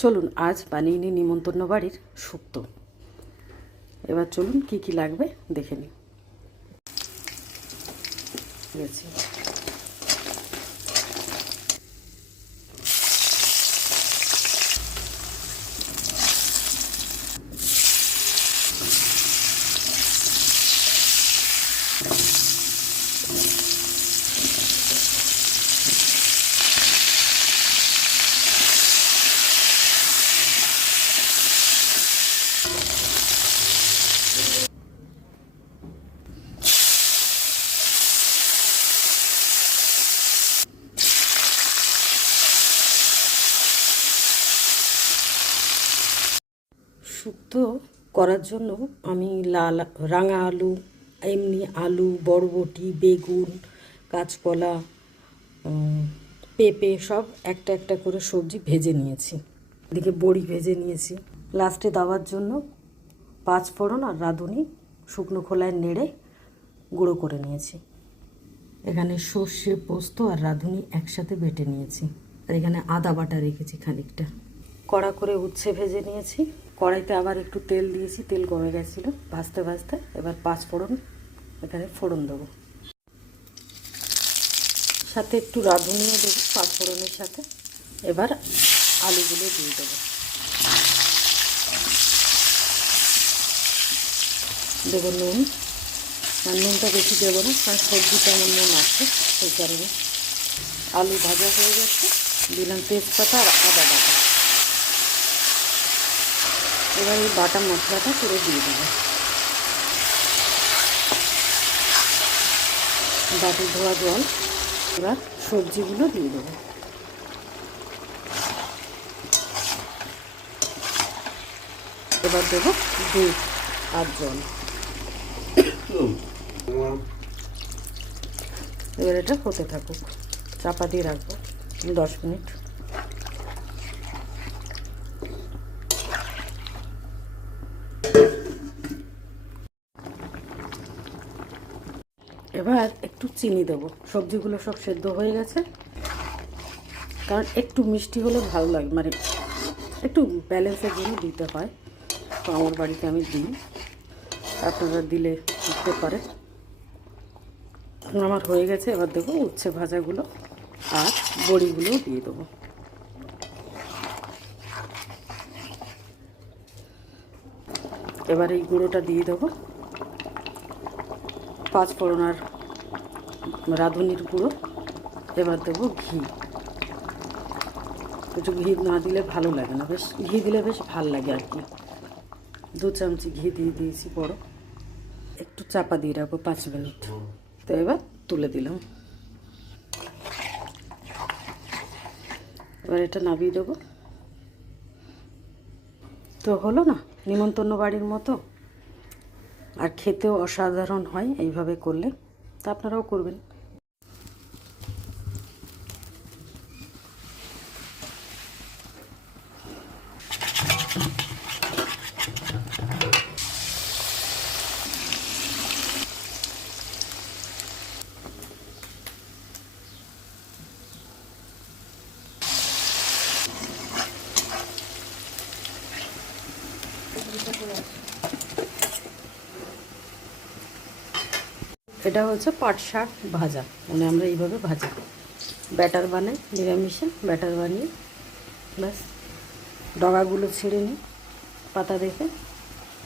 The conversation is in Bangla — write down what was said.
চলুন আজ বানিয়ে নিই নিমন্ত্রণ বাড়ির শুক্তো। এবার চলুন কি কি লাগবে দেখে নিই। শুক্তো করার জন্য আমি রাঙা আলু, এমনি আলু, বরবটি, বেগুন, কাঁচকলা, পেঁপে সব একটা একটা করে সবজি ভেজে নিয়েছি। এদিকে বড়ি ভেজে নিয়েছি। লাস্টে দেওয়ার জন্য পাঁচফোড়ন আর রাঁধুনি শুকনো খোলায় নেড়ে গুঁড়ো করে নিয়েছি। এখানে সর্ষে, পোস্ত আর রাঁধুনি একসাথে বেটে নিয়েছি। আর এখানে আদা বাটা রেখেছি খানিকটা। কড়া করে উচ্ছে ভেজে নিয়েছি। কড়াইতে আবার একটু তেল দিয়েছি, তেল কমে গেছিলো ভাজতে ভাজতে। এবার পাঁচফোড়ন এখানে ফোড়ন দেবো, সাথে একটু রাঁধুনিও দেবো পাঁচফোড়নের সাথে। এবার আলুগুলো দিয়ে দেবো, দেবো নুন। আর নুনটা বেশি দেবো না, কারণ সবজিটা আমার নুন আছে, সেই কারণে। আলু ভাজা হয়ে গেছে, দিলাম তেজপাতা আর আদা বাটা। এবার এই বাটা মশলাটা পুরো দিয়ে দেবো। বাটি ধোয়া জল। এবার সবজিগুলো দিয়ে দেবো। এবার দেবো দুধ আর জল। এবার এটা হতে থাকুক, চাপা দিয়ে রাখবো 10 মিনিট। এবার একটু চিনি দেবো। সবজিগুলো সব সেদ্ধ হয়ে গেছে, কারণ একটু মিষ্টি হলে ভালো লাগে, মানে একটু ব্যালেন্সের জন্য দিতে হয়। তো আমার বাড়িতে আমি দিই, আপনারা দিলে দিতে পারে। আমার হয়ে গেছে। এবার দেবো উচ্ছে ভাজাগুলো আর বড়িগুলোও দিয়ে দেবো। এবার এই গুঁড়োটা দিয়ে দেবো, পাঁচফোড়ন আর রাঁধুনির গুঁড়ো। এবার দেবো ঘি। একটু ঘি না দিলে ভালো লাগে না, বেশ ঘি দিলে বেশ ভালো লাগে আর কি। 2 চামচি ঘি দিয়ে দিয়েছি বড়। একটু চাপা দিয়ে রাখবো 5 মিনিট। তো এবার তুলে দিলাম। এবার এটা নামিয়ে দেবো। তো হলো না নিমন্ত্রণ বাড়ির মতো, আর খেতেও অসাধারণ হয় এইভাবে করলে। তা আপনারাও করবেন। এটা হচ্ছে পাট শাক ভাজা, মানে আমরা এইভাবে ভাজি। ব্যাটার বানাই, নিরামিষে ব্যাটার বানিয়ে ব্যাস ডগাগুলো ছেড়ে নিই পাতা দেখে।